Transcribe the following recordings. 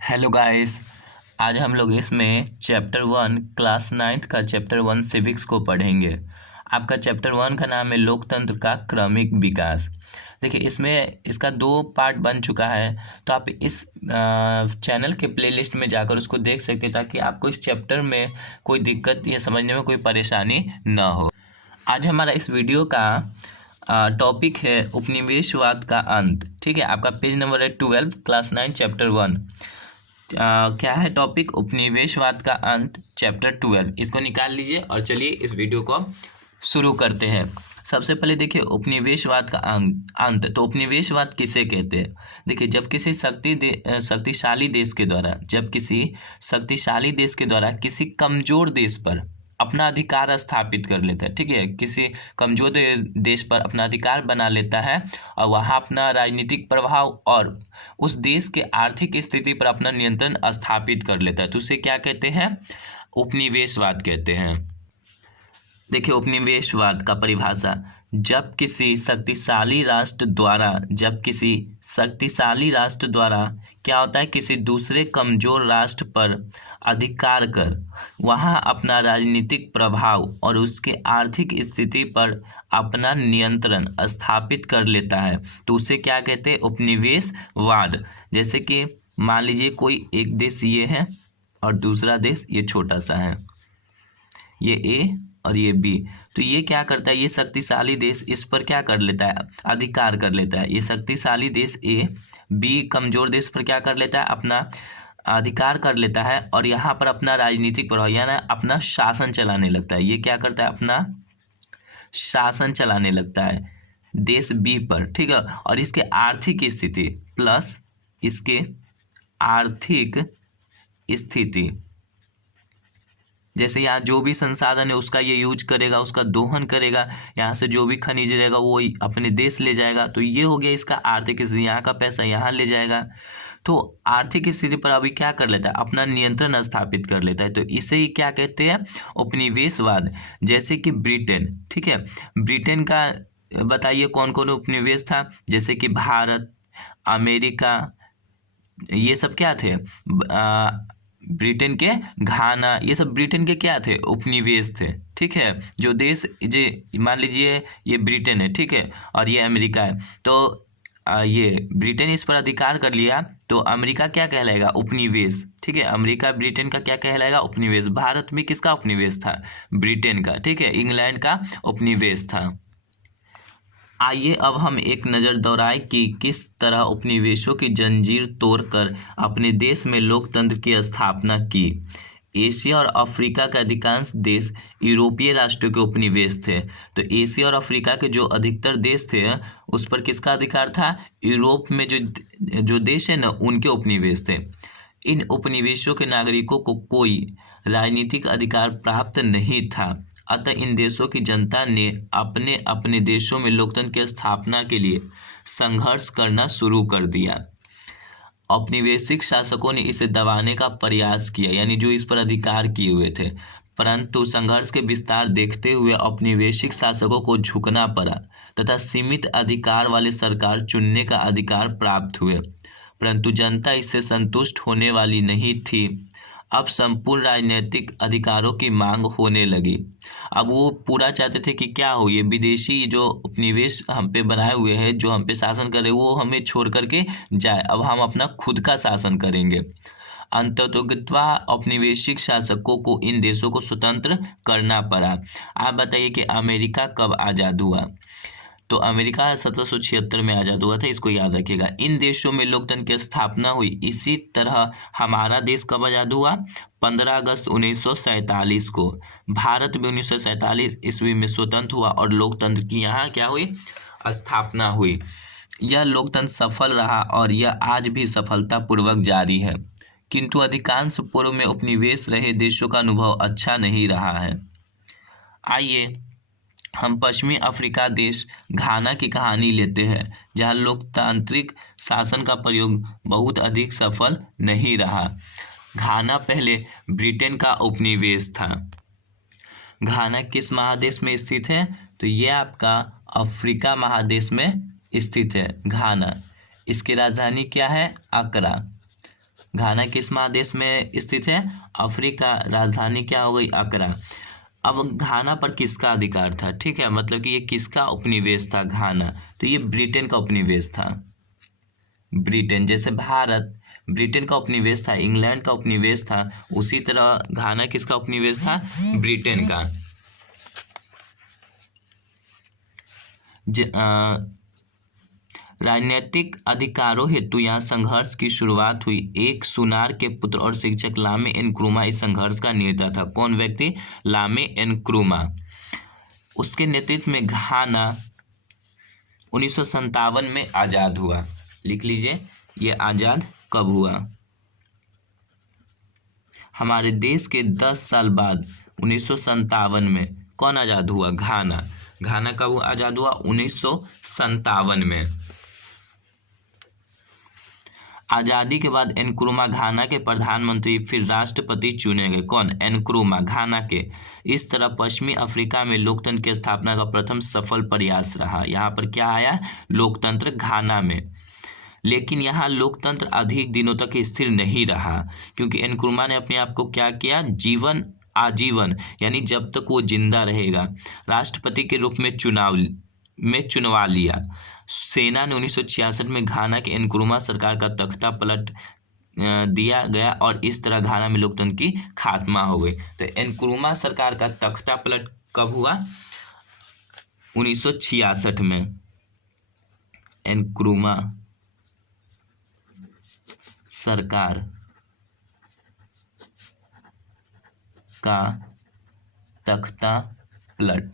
Hello guys. आज हम लोग इसमें चैप्टर 1 क्लास 9th का चैप्टर 1 सिविक्स को पढ़ेंगे। आपका चैप्टर 1 का नाम है लोकतंत्र का क्रमिक विकास। देखिए, इसमें इसका 2 पार्ट बन चुका है, तो आप इस चैनल के प्लेलिस्ट में जाकर उसको देख सकते हैं ताकि आपको इस चैप्टर में कोई दिक्कत या समझने में कोई परेशानी ना हो। आज हमारा इस वीडियो का टॉपिक है उपनिवेशवाद का अंत। ठीक है, आपका पेज नंबर है 12 क्लास 9 चैप्टर 1। क्या है टॉपिक? उपनिवेशवाद का अंत चैप्टर 12। इसको निकाल लीजिए और चलिए इस वीडियो को शुरू करते हैं। सबसे पहले देखिए उपनिवेशवाद का अंत। तो उपनिवेशवाद किसे कहते हैं? देखिए, जब किसी शक्तिशाली देश के द्वारा किसी कमजोर देश पर अपना अधिकार स्थापित कर लेता है। ठीक है, किसी कमजोर देश पर अपना अधिकार बना लेता है और वहाँ अपना राजनीतिक प्रभाव और उस देश के आर्थिक स्थिति पर अपना नियंत्रण स्थापित कर लेता है, तो उसे क्या कहते हैं? उपनिवेशवाद कहते हैं। देखिए, उपनिवेशवाद का परिभाषा, जब किसी शक्तिशाली राष्ट्र द्वारा क्या होता है, किसी दूसरे कमजोर राष्ट्र पर अधिकार कर वहाँ अपना राजनीतिक प्रभाव और उसके आर्थिक स्थिति पर अपना नियंत्रण स्थापित कर लेता है, तो उसे क्या कहते हैं? उपनिवेशवाद। जैसे कि मान लीजिए कोई एक देश ये है और दूसरा देश ये छोटा सा है, ये ए और ये बी। तो ये क्या करता है? ये शक्तिशाली देश इस पर क्या कर लेता है? अधिकार कर लेता है। ये शक्तिशाली देश ए बी कमजोर देश पर क्या कर लेता है? अपना अधिकार कर लेता है और यहाँ पर अपना राजनीतिक प्रभाव यानी अपना शासन चलाने लगता है। ये क्या करता है? अपना शासन चलाने लगता है देश बी पर। ठीक है, और इसके आर्थिक स्थिति प्लस इसके आर्थिक स्थिति, जैसे यहाँ जो भी संसाधन है उसका ये यूज करेगा, उसका दोहन करेगा, यहाँ से जो भी खनिज रहेगा वो अपने देश ले जाएगा। तो ये हो गया इसका आर्थिक स्थिति, यहाँ का पैसा यहाँ ले जाएगा। तो आर्थिक स्थिति पर अभी क्या कर लेता है? अपना नियंत्रण स्थापित कर लेता है, तो इसे ही क्या कहते हैं? उपनिवेशवाद। जैसे कि ब्रिटेन, ठीक है, ब्रिटेन का बताइए कौन कौन उपनिवेश था? जैसे कि भारत, अमेरिका, ये सब क्या थे? ब्रिटेन के घाना, ये सब ब्रिटेन के क्या थे? उपनिवेश थे। ठीक है, जो देश मान लीजिए ये ब्रिटेन है, ठीक है, और ये अमेरिका है, तो ये ब्रिटेन इस पर अधिकार कर लिया तो अमेरिका क्या कहलाएगा? उपनिवेश। ठीक है, अमेरिका ब्रिटेन का क्या कहलाएगा? उपनिवेश। भारत में किसका उपनिवेश था? ब्रिटेन का। ठीक है, इंग्लैंड का उपनिवेश था। आइए अब हम एक नज़र दौड़ाएं कि किस तरह उपनिवेशों की जंजीर तोड़कर अपने देश में लोकतंत्र की स्थापना की। एशिया और अफ्रीका के अधिकांश देश यूरोपीय राष्ट्रों के उपनिवेश थे। तो एशिया और अफ्रीका के जो अधिकतर देश थे उस पर किसका अधिकार था? यूरोप में जो देश है ना, उनके उपनिवेश थे। इन उपनिवेशों के नागरिकों को कोई राजनीतिक अधिकार प्राप्त नहीं था, अतः इन देशों की जनता ने अपने अपने देशों में लोकतंत्र की स्थापना के लिए संघर्ष करना शुरू कर दिया। औपनिवेशिक शासकों ने इसे दबाने का प्रयास किया, यानी जो इस पर अधिकार किए हुए थे, परंतु संघर्ष के विस्तार देखते हुए औपनिवेशिक शासकों को झुकना पड़ा तथा सीमित अधिकार वाले सरकार चुनने का अधिकार प्राप्त हुए। परंतु जनता इससे संतुष्ट होने वाली नहीं थी। अब संपूर्ण राजनीतिक अधिकारों की मांग होने लगी। अब वो पूरा चाहते थे कि क्या हो, ये विदेशी जो उपनिवेश हम पे बनाए हुए हैं, जो हम पे शासन कर रहे, वो हमें छोड़ करके जाए, अब हम अपना खुद का शासन करेंगे। अंततोगत्वा औपनिवेशिक शासकों को इन देशों को स्वतंत्र करना पड़ा। आप बताइए कि अमेरिका कब आज़ाद हुआ? तो अमेरिका 1776 में आज़ाद हुआ था, इसको याद रखिएगा। इन देशों में लोकतंत्र की स्थापना हुई। इसी तरह हमारा देश कब आज़ाद हुआ? 15 अगस्त 1947 को। भारत भी 1947 ईस्वी में स्वतंत्र हुआ और लोकतंत्र की यहाँ क्या हुई? स्थापना हुई। यह लोकतंत्र सफल रहा और यह आज भी सफलतापूर्वक जारी है, किंतु अधिकांश पूर्व में उपनिवेश रहे देशों का अनुभव अच्छा नहीं रहा है। आइए हम पश्चिमी अफ्रीका देश घाना की कहानी लेते हैं, जहां लोकतांत्रिक शासन का प्रयोग बहुत अधिक सफल नहीं रहा। घाना पहले ब्रिटेन का उपनिवेश था। घाना किस महादेश में स्थित है? तो ये आपका अफ्रीका महादेश में स्थित है घाना। इसकी राजधानी क्या है? अकरा। घाना किस महादेश में स्थित है? अफ्रीका। राजधानी क्या हो गई? अकरा। अब घाना पर किसका अधिकार था? ठीक है, मतलब कि ये किसका उपनिवेश था घाना? तो ये ब्रिटेन का उपनिवेश था। ब्रिटेन, जैसे भारत ब्रिटेन का उपनिवेश था, इंग्लैंड का उपनिवेश था, उसी तरह घाना किसका उपनिवेश था? ब्रिटेन का। राजनीतिक अधिकारों हेतु यहाँ संघर्ष की शुरुआत हुई। एक सुनार के पुत्र और शिक्षक लामे एनक्रूमा इस संघर्ष का नेता था। कौन व्यक्ति? लामे एनक्रूमा। उसके नेतृत्व में घाना 1957 में आज़ाद हुआ। लिख लीजिए, ये आज़ाद कब हुआ? हमारे देश के 10 साल बाद 1957 में कौन आज़ाद हुआ? घाना। घाना कब आज़ाद हुआ? 1957 में। आज़ादी के बाद एनक्रूमा घाना के प्रधानमंत्री फिर राष्ट्रपति चुने गए। कौन? एनक्रूमा, घाना के। इस तरह पश्चिमी अफ्रीका में लोकतंत्र की स्थापना का प्रथम सफल प्रयास रहा। यहाँ पर क्या आया? लोकतंत्र घाना में। लेकिन यहाँ लोकतंत्र अधिक दिनों तक स्थिर नहीं रहा, क्योंकि एनक्रूमा ने अपने आप को क्या किया? आजीवन यानी जब तक वो जिंदा रहेगा राष्ट्रपति के रूप में चुनवा लिया। सेना ने 1966 में घाना के एनक्रूमा सरकार का तख्ता पलट दिया गया और इस तरह घाना में लोकतंत्र की खात्मा हो गई। तो एनक्रूमा सरकार का तख्ता पलट कब हुआ? 1966 में। एनक्रूमा सरकार का तख्ता पलट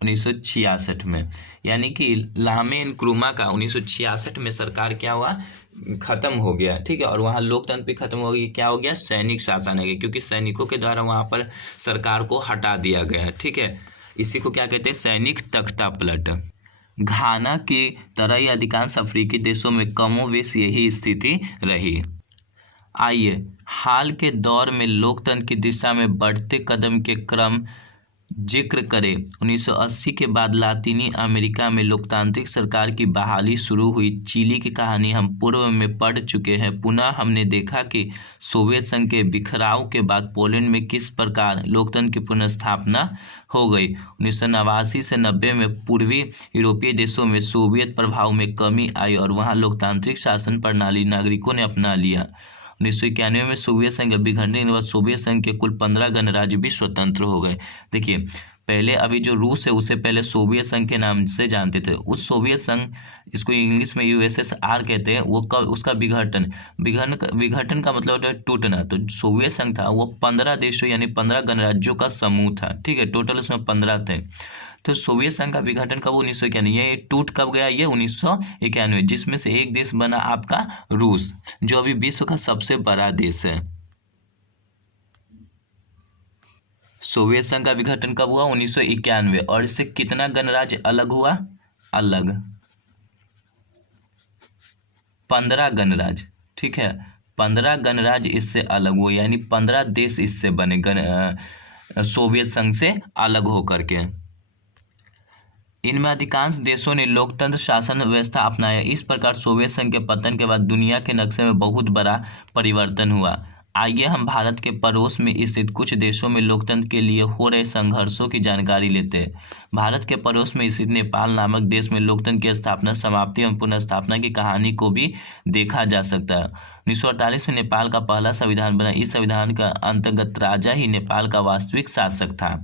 1966 में, यानी कि लामे एनक्रूमा का 1966 में सरकार क्या हुआ? खत्म हो गया। ठीक है, और वहाँ लोकतंत्र भी खत्म हो गया। क्या हो गया? सैनिक शासन है, क्योंकि सैनिकों के द्वारा वहाँ पर सरकार को हटा दिया गया। ठीक है, इसी को क्या कहते हैं? सैनिक तख्ता पलट। घाना की तरह ही अधिकांश अफ्रीकी देशों में कमोवेश यही स्थिति रही। आइए हाल के दौर में लोकतंत्र की दिशा में बढ़ते कदम के क्रम जिक्र करें। 1980 के बाद लातीनी अमेरिका में लोकतांत्रिक सरकार की बहाली शुरू हुई। चिली की कहानी हम पूर्व में पढ़ चुके हैं। पुनः हमने देखा कि सोवियत संघ के बिखराव के बाद पोलैंड में किस प्रकार लोकतंत्र की पुनर्स्थापना हो गई। 1989 से 90 में पूर्वी यूरोपीय देशों में सोवियत प्रभाव में कमी आई और वहाँ लोकतांत्रिक शासन प्रणाली नागरिकों ने अपना लिया। 1991 में सोवियत संघ बिखरने के बाद सोवियत संघ के कुल 15 गणराज्य भी स्वतंत्र हो गए। देखिए, पहले अभी जो रूस है उसे पहले सोवियत संघ के नाम से जानते थे। उस सोवियत संघ, इसको इंग्लिश में USSR कहते हैं, वो कब उसका विघटन का मतलब होता है टूटना। तो सोवियत संघ था वो 15 देशों यानी 15 गणराज्यों का समूह था। ठीक है, टोटल उसमें 15 थे। तो सोवियत संघ का विघटन कब? 1991। ये टूट कब गया? ये 1991, जिसमें से एक देश बना आपका रूस, जो अभी विश्व का सबसे बड़ा देश है। सोवियत संघ का विघटन कब हुआ? 1991। और इससे कितना गणराज्य अलग हुआ? अलग 15 गणराज्य। ठीक है, 15 गणराज्य इससे अलग हुए, यानी 15 देश इससे बने सोवियत संघ से अलग होकर के। इनमें अधिकांश देशों ने लोकतंत्र शासन व्यवस्था अपनाया। इस प्रकार सोवियत संघ के पतन के बाद दुनिया के नक्शे में बहुत बड़ा परिवर्तन हुआ। आइए हम भारत के पड़ोस में स्थित कुछ देशों में लोकतंत्र के लिए हो रहे संघर्षों की जानकारी लेते हैं। भारत के पड़ोस में स्थित नेपाल नामक देश में लोकतंत्र की स्थापना, समाप्ति एवं पुनर्स्थापना की कहानी को भी देखा जा सकता है। 1948 में नेपाल का पहला संविधान बना। इस संविधान का अंतर्गत राजा ही नेपाल का वास्तविक शासक था।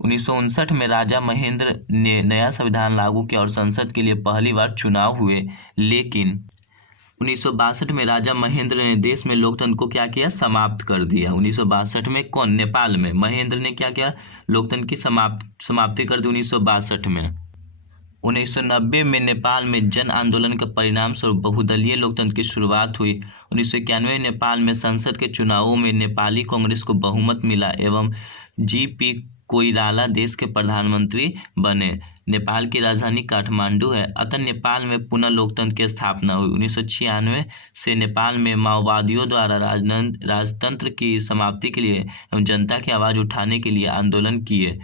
1959 में राजा महेंद्र ने नया संविधान लागू किया और संसद के लिए पहली बार चुनाव हुए। लेकिन 1962 में राजा महेंद्र ने देश में लोकतंत्र को क्या किया? समाप्त कर दिया। 1962 में कौन? नेपाल में महेंद्र ने क्या किया? लोकतंत्र की समाप्ति कर दी 1962 में। 1990 में नेपाल में जन आंदोलन के परिणाम स्वरूप बहुदलीय लोकतंत्र की शुरुआत हुई। 1991 में नेपाल में संसद के चुनावों में नेपाली कांग्रेस को बहुमत मिला एवं GP कोइराला देश के प्रधानमंत्री बने। नेपाल की राजधानी काठमांडू है। अतः नेपाल में पुनः लोकतंत्र की स्थापना हुई। 1996 से नेपाल में माओवादियों द्वारा राजतंत्र की समाप्ति के लिए एवं जनता की आवाज़ उठाने के लिए आंदोलन किए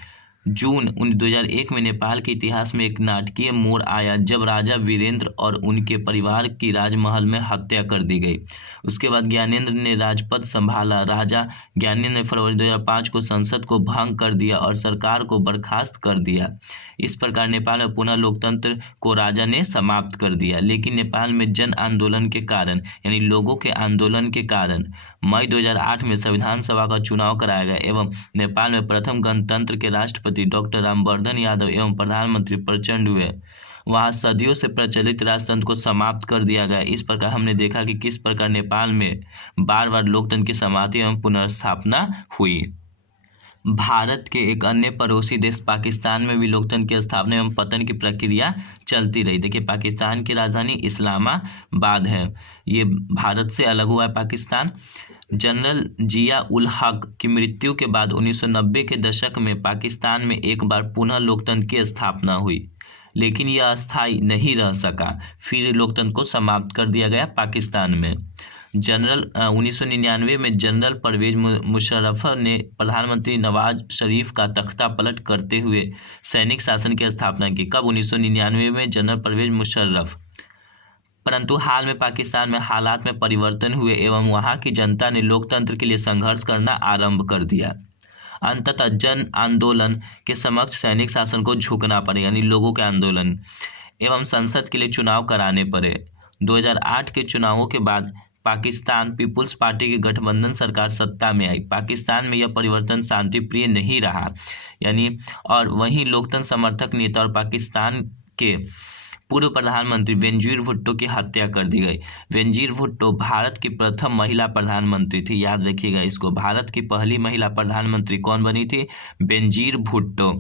जून 2001 में नेपाल के इतिहास में एक नाटकीय मोड़ आया जब राजा वीरेंद्र और उनके परिवार की राजमहल में हत्या कर दी गई। उसके बाद ज्ञानेंद्र ने राजपद संभाला। राजा ज्ञानेंद्र ने फरवरी 2005 को संसद को भंग कर दिया और सरकार को बर्खास्त कर दिया। इस प्रकार नेपाल में पुनः लोकतंत्र को राजा ने समाप्त कर दिया। लेकिन नेपाल में जन आंदोलन के कारण यानी लोगों के आंदोलन के कारण मई 2008 में संविधान सभा का चुनाव कराया गया एवं नेपाल में प्रथम गणतंत्र के राष्ट्रपति डॉक्टर रामवरदन यादव एवं प्रधानमंत्री प्रचंड हुए। वहाँ सदियों से प्रचलित राजतंत्र को समाप्त कर दिया गया। इस प्रकार हमने देखा कि किस प्रकार नेपाल में बार बार लोकतंत्र की समाप्ति एवं पुनर्स्थापना हुई। भारत के एक अन्य पड़ोसी देश पाकिस्तान में भी लोकतंत्र की स्थापना एवं पतन की प्रक्रिया चलती रही। देखिए, पाकिस्तान की राजधानी इस्लामाबाद है। ये भारत से अलग हुआ है पाकिस्तान। जनरल जिया उल हक की मृत्यु के बाद 1990 के दशक में पाकिस्तान में एक बार पुनः लोकतंत्र की स्थापना हुई, लेकिन यह अस्थायी नहीं रह सका। फिर लोकतंत्र को समाप्त कर दिया गया पाकिस्तान में। 1999 में जनरल परवेज मुशर्रफ ने प्रधानमंत्री नवाज शरीफ का तख्ता पलट करते हुए सैनिक शासन की स्थापना की। कब? 1999 में जनरल परवेज मुशर्रफ। परंतु हाल में पाकिस्तान में हालात में परिवर्तन हुए एवं वहां की जनता ने लोकतंत्र के लिए संघर्ष करना आरंभ कर दिया। अंततः जन आंदोलन के समक्ष सैनिक शासन को झुकना पड़े यानी लोगों के आंदोलन एवं संसद के लिए चुनाव कराने पड़े। 2008 के चुनावों के बाद पाकिस्तान पीपुल्स पार्टी की गठबंधन सरकार सत्ता में आई। पाकिस्तान में यह परिवर्तन शांतिप्रिय नहीं रहा यानी और वहीं लोकतंत्र समर्थक नेता और पाकिस्तान के पूर्व प्रधानमंत्री बेनजीर भुट्टो की हत्या कर दी गई। बेनजीर भुट्टो भारत की प्रथम महिला प्रधानमंत्री थी। याद रखिएगा इसको, भारत की पहली महिला प्रधानमंत्री कौन बनी थी? बेनजीर भुट्टो।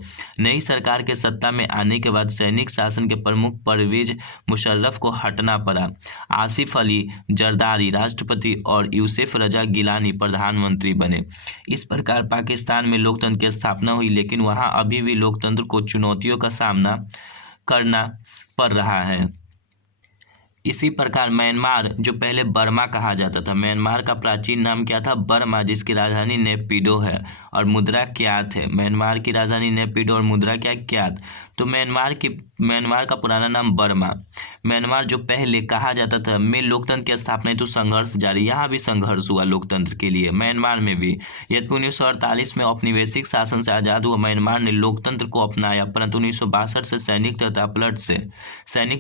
नई सरकार के सत्ता में आने के बाद सैनिक शासन के प्रमुख परवेज मुशर्रफ को हटना पड़ा। आसिफ अली जरदारी राष्ट्रपति और यूसुफ रजा गिलानी प्रधानमंत्री बने। इस प्रकार पाकिस्तान में लोकतंत्र की स्थापना हुई, लेकिन वहाँ अभी भी लोकतंत्र को चुनौतियों का सामना करना पड़ रहा है। इसी प्रकार म्यांमार, जो पहले बर्मा कहा जाता था, म्यांमार का प्राचीन नाम क्या था? बर्मा, जिसकी राजधानी नेपिडो है और मुद्रा क्यात है। म्यांमार की राजधानी नेपिडो और मुद्रा क्या? क्यात। तो म्यांमार का पुराना नाम बर्मा। म्यांमार जो पहले कहा जाता था में लोकतंत्र की स्थापना तो संघर्ष जारी, यहाँ भी संघर्ष हुआ लोकतंत्र के लिए म्यांमार में भी। यद्यपि 1948 में औपनिवेशिक शासन से आज़ाद हुआ म्यांमार ने लोकतंत्र को अपनाया, परंतु 1962 से सैनिक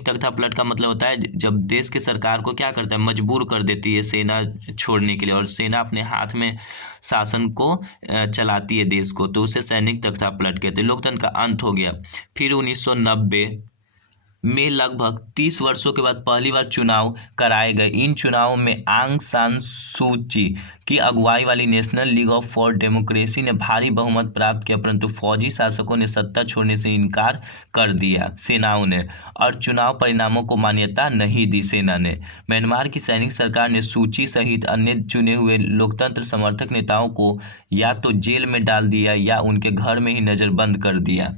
तख्तापलट का मतलब होता है जब देश की सरकार को क्या करता है? मजबूर कर देती है सेना छोड़ने के लिए और सेना अपने हाथ में शासन को चलाती है देश को, तो उसे सैनिक तख्तापलट कहते हैं। लोकतंत्र का अंत हो गया। फिर 1990 में लगभग 30 वर्षों के बाद पहली बार चुनाव कराए गए। इन चुनावों में आंग सान सू की की अगुवाई वाली national league of for democracy ने भारी बहुमत प्राप्त किया, परंतु फौजी शासकों ने सत्ता छोड़ने से इनकार कर दिया सेनाओं ने, और चुनाव परिणामों को मान्यता नहीं दी सेना ने। म्यांमार की सैनिक सरकार ने सूची सहित अन्य चुने हुए लोकतंत्र समर्थक नेताओं को या तो जेल में डाल दिया या उनके घर में ही नज़रबंद कर दिया।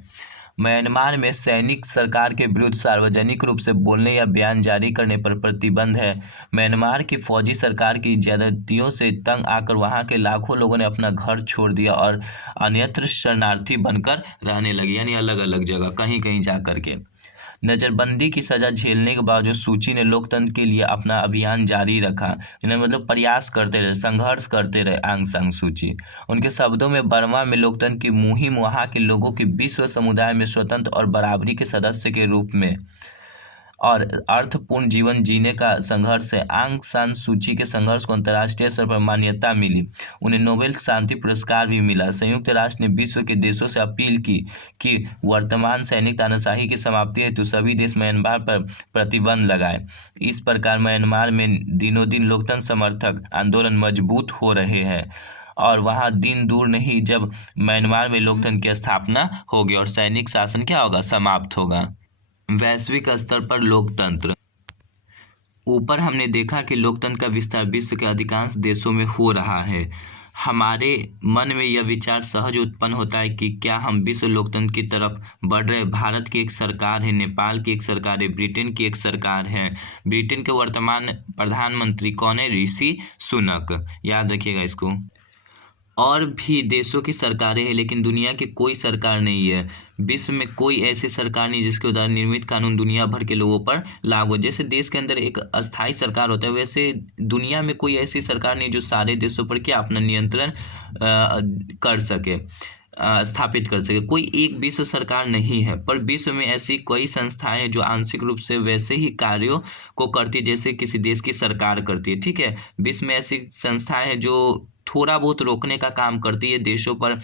म्यांमार में सैनिक सरकार के विरुद्ध सार्वजनिक रूप से बोलने या बयान जारी करने पर प्रतिबंध है। म्यांमार की फौजी सरकार की ज्यादतियों से तंग आकर वहां के लाखों लोगों ने अपना घर छोड़ दिया और अन्यत्र शरणार्थी बनकर रहने लगे, यानी अलग अलग जगह कहीं कहीं जा कर के। नज़रबंदी की सज़ा झेलने के बावजूद सूची ने लोकतंत्र के लिए अपना अभियान जारी रखा, इन्हें मतलब प्रयास करते रहे, संघर्ष करते रहे आंग सान सू की। उनके शब्दों में बर्मा में लोकतंत्र की मुहिम वहाँ के लोगों की विश्व समुदाय में स्वतंत्र और बराबरी के सदस्य के रूप में और अर्थपूर्ण जीवन जीने का संघर्ष है। आंग सान सू की के संघर्ष को अंतर्राष्ट्रीय स्तर पर मान्यता मिली, उन्हें नोबेल शांति पुरस्कार भी मिला। संयुक्त राष्ट्र ने विश्व के देशों से अपील की कि वर्तमान सैनिक तानाशाही की समाप्ति हेतु सभी देश म्यांमार पर प्रतिबंध लगाए। इस प्रकार म्यांमार में दिनों दिन लोकतंत्र समर्थक आंदोलन मजबूत हो रहे हैं और वहाँ दिन दूर नहीं जब म्यांमार में लोकतंत्र की स्थापना होगी और सैनिक शासन क्या होगा? समाप्त होगा। वैश्विक स्तर पर लोकतंत्र, ऊपर हमने देखा कि लोकतंत्र का विस्तार विश्व के अधिकांश देशों में हो रहा है। हमारे मन में यह विचार सहज उत्पन्न होता है कि क्या हम विश्व लोकतंत्र की तरफ बढ़ रहे? भारत की एक सरकार है, नेपाल की एक सरकार है, ब्रिटेन की एक सरकार है। ब्रिटेन के वर्तमान प्रधानमंत्री कौन है? ऋषि सुनक, याद रखिएगा इसको। और भी देशों की सरकारें हैं, लेकिन दुनिया की कोई सरकार नहीं है, विश्व में कोई ऐसी सरकार नहीं जिसके द्वारा निर्मित कानून दुनिया भर के लोगों पर लागू हो। जैसे देश के अंदर एक अस्थाई सरकार होता है, वैसे दुनिया में कोई ऐसी सरकार नहीं जो सारे देशों पर क्या अपना नियंत्रण कर सके, स्थापित कर सके। कोई एक विश्व सरकार नहीं है, पर विश्व में ऐसी कई संस्थाएं हैं जो आंशिक रूप से वैसे ही कार्यों को करती है जैसे किसी देश की सरकार करती है। ठीक है, विश्व में ऐसी संस्थाएं हैं जो थोड़ा बहुत रोकने का काम करती है, देशों पर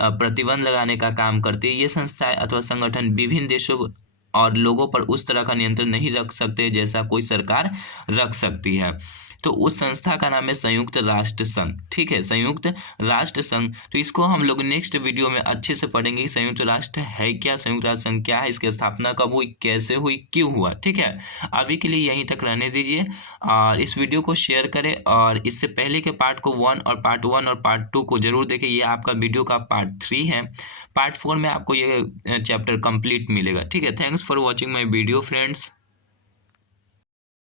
प्रतिबंध लगाने का काम करती है। ये संस्थाएं अथवा संगठन विभिन्न देशों और लोगों पर उस तरह का नियंत्रण नहीं रख सकते जैसा कोई सरकार रख सकती है। तो उस संस्था का नाम है संयुक्त राष्ट्र संघ। ठीक है, संयुक्त राष्ट्र संघ। तो इसको हम लोग नेक्स्ट वीडियो में अच्छे से पढ़ेंगे कि संयुक्त राष्ट्र है क्या, संयुक्त राष्ट्र संघ क्या है, इसकी स्थापना कब हुई, कैसे हुई, क्यों हुआ। ठीक है, अभी के लिए यहीं तक रहने दीजिए और इस वीडियो को शेयर करें, और इससे पहले के पार्ट को पार्ट 1 और पार्ट 2 को जरूर देखें। ये आपका वीडियो का पार्ट 3 है। पार्ट 4 में आपको ये चैप्टर कंप्लीट मिलेगा। ठीक है, thanks for watching my video friends.